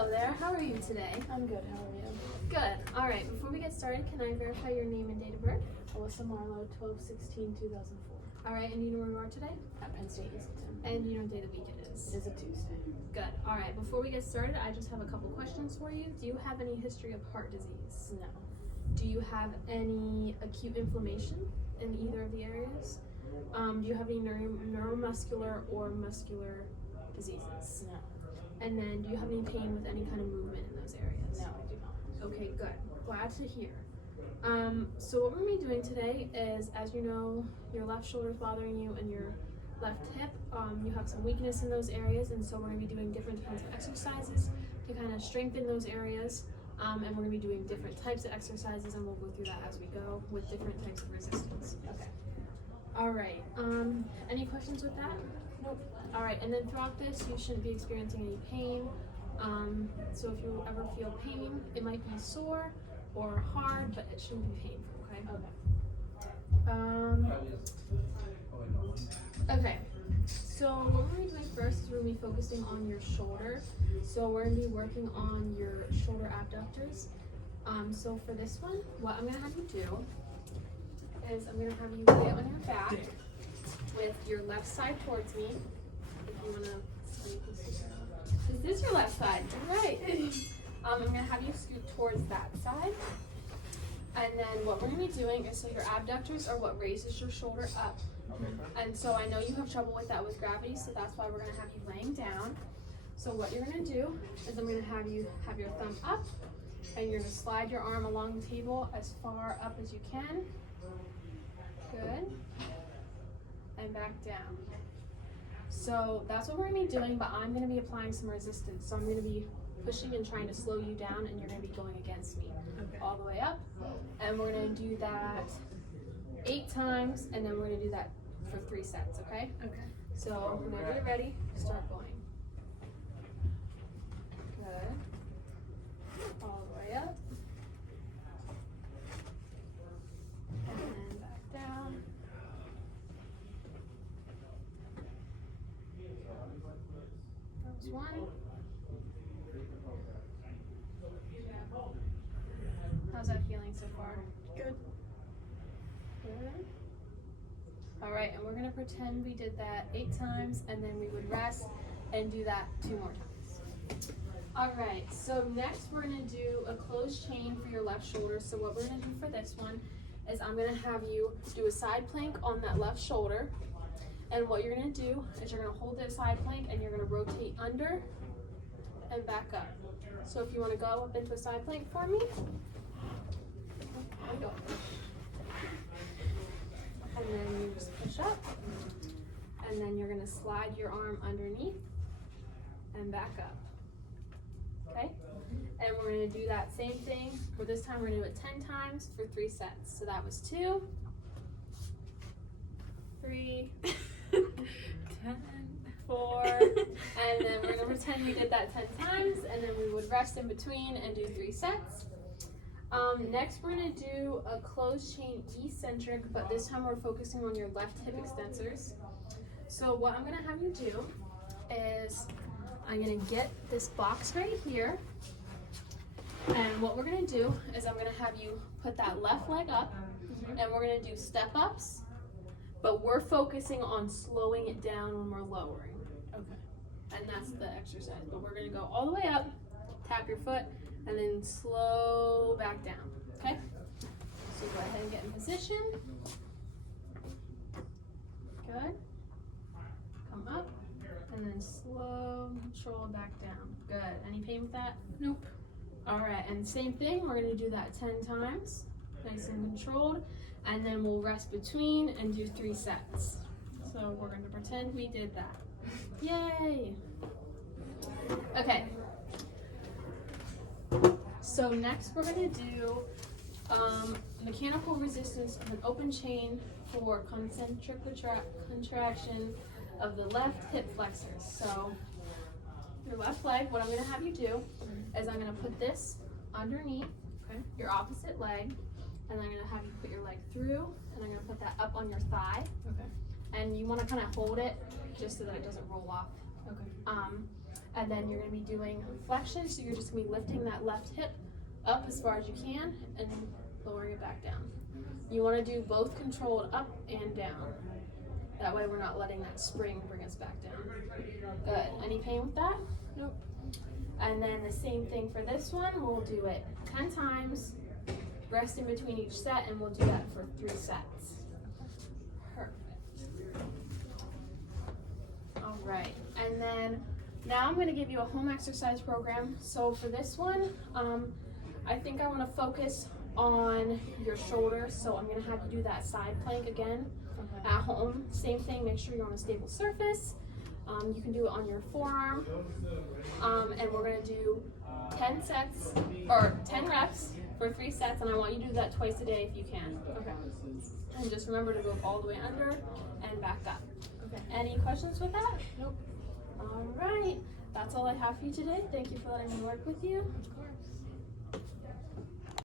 Hello there, how are you today? I'm good, how are you? Good. Alright, before we get started, can I verify your name and date of birth? Alyssa Marlowe, 12/16/2004. Alright, and you know where you are today? At Penn State, Eastleton. And you know what day of the week it is? It is a Tuesday. Good. Alright, before we get started, I just have a couple questions for you. Do you have any history of heart disease? No. Do you have any acute inflammation in either of the areas? Do you have any neuromuscular or muscular diseases? No. And then, do you have any pain with any kind of movement in those areas? No, I do not. Okay, good. Glad to hear. So what we're going to be doing today is, as you know, your left shoulder is bothering you and your left hip. You have some weakness in those areas, and so we're going to be doing different kinds of exercises to kind of strengthen those areas. And we're going to be doing different types of exercises, and we'll go through that as we go with different types of resistance. Okay. All right. Any questions with that? Nope. All right, and then throughout this, you shouldn't be experiencing any pain. So if you ever feel pain, it might be sore or hard, but it shouldn't be painful, okay? Okay. Okay, so what we're going to be doing first is we're going to be focusing on your shoulder. So we're going to be working on your shoulder abductors. So for this one, what I'm going to have you do is I'm going to have you lay on your back with your left side towards me. If you want to, this is your left side, you're right. I'm going to have you scoot towards that side. And then what we're going to be doing is, so your abductors are what raises your shoulder up. And so I know you have trouble with that with gravity, so that's why we're going to have you laying down. So what you're going to do is I'm going to have you have your thumb up, and you're going to slide your arm along the table as far up as you can. Good. And back down. So that's what we're going to be doing, but I'm going to be applying some resistance. So I'm going to be pushing and trying to slow you down, and you're going to be going against me all the way up. And we're going to do that 8 times, and then we're going to do that for 3 sets, okay? Okay. So whenever you're ready, start going. Good. All the way up. And then back down. That was 1. How's that feeling so far? Good. Good. All right, and we're gonna pretend we did that 8 times, and then we would rest and do that 2 more times. All right, so next we're gonna do a closed chain for your left shoulder. So what we're gonna do for this one is I'm gonna have you do a side plank on that left shoulder. And what you're gonna do is you're gonna hold that side plank and you're gonna rotate under and back up. So if you wanna go up into a side plank for me. There we go. And then you just push up, and then you're gonna slide your arm underneath and back up, okay? And we're gonna do that same thing, but this time we're gonna do it 10 times for 3 sets. So that was 2, 3, 4, and then we're gonna pretend we did that 10 times, and then we would rest in between and do 3 sets. Next we're gonna do a closed chain eccentric, but this time we're focusing on your left hip extensors. So what I'm gonna have you do is I'm gonna get this box right here, and what we're gonna do is I'm gonna have you put that left leg up, and we're gonna do step ups, but we're focusing on slowing it down when we're lowering. Okay. And that's the exercise, but we're gonna go all the way up, tap your foot, and then slow back down, okay? So go ahead and get in position. Good. Come up, and then slow control back down. Good. Any pain with that? Nope. All right, and same thing, we're gonna do that 10 times, nice and controlled, and then we'll rest between and do 3 sets. So we're gonna pretend we did that. Yay! Okay. So next we're gonna do mechanical resistance of an open chain for concentric contraction of the left hip flexors. So your left leg, what I'm gonna have you do is I'm gonna put this underneath your opposite leg, and I'm gonna have you put your leg through, and I'm gonna put that up on your thigh. Okay. And you wanna kinda hold it just so that it doesn't roll off. Okay. And then you're gonna be doing flexion, so you're just gonna be lifting that left hip up as far as you can and lowering it back down. You wanna do both controlled up and down. That way we're not letting that spring bring us back down. Good. Any pain with that? Nope. And then the same thing for this one. We'll do it 10 times, rest in between each set, and we'll do that for 3 sets. Perfect. All right. And then now I'm going to give you a home exercise program. So for this one, I think I want to focus on your shoulders. So I'm going to have you do that side plank again. Okay. At home, same thing, make sure you're on a stable surface. You can do it on your forearm. And we're gonna do 10 sets, or 10 reps for 3 sets, and I want you to do that twice a day if you can. Okay. And just remember to go all the way under and back up. Okay. Any questions with that? Nope. All right, that's all I have for you today. Thank you for letting me work with you. Of course.